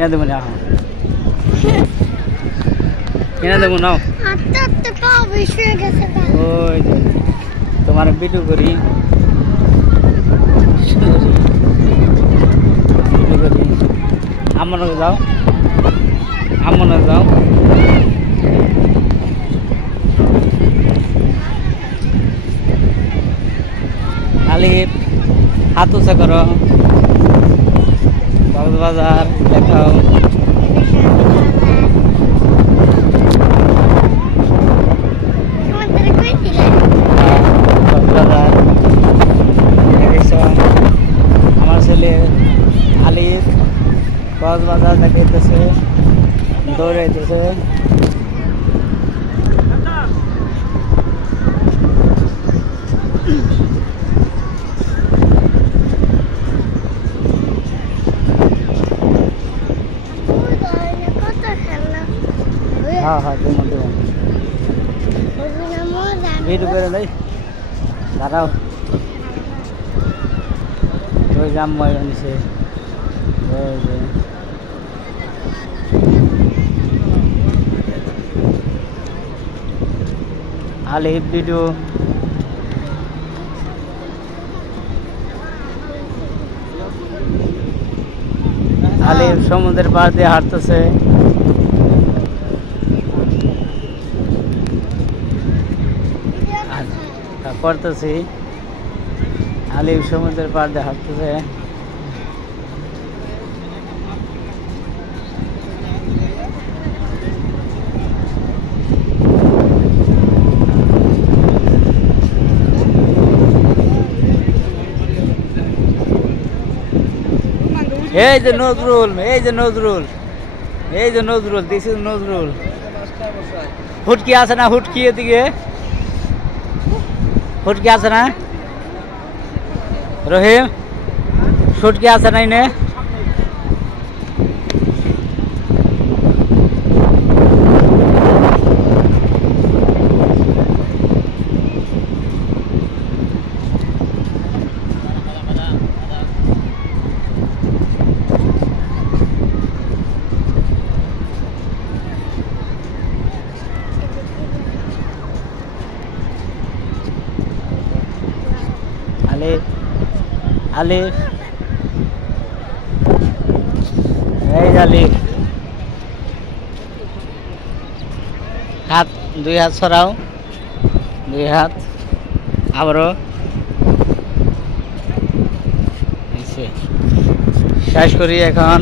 কিনা দেবো না কিনা দেবো নাও ওই যে তোমার ভিডিও করি আমনে যাও আলিফ হাত উঁচা করো কক্সবাজার দেখাও কক্সবাজার আমার ছেলে আলিফ কক্সবাজার দেখাইতেছে দৌড়াইতেছে হ্যাঁ হ্যাঁ দেবো ভিডিও করে নেই দাঁড়াও ওই জাম নিছে আলিফ ভিডিও আলিফ সমুদ্রের পার দিয়ে হাঁটতেছে করতেছি আলিফ সমুদ্রের পার দিয়ে হাঁটতেছে এই যে নজরুল দিস ইজ নজরুল হুটকি আছে না হুটকি এদিকে ফুটকি আছে না রহিম ফুটকি আছে না ইনে আলিফ এই আলিফ হাত দুই হাত ছড়াও দুই হাত আবারও শেষ করি এখন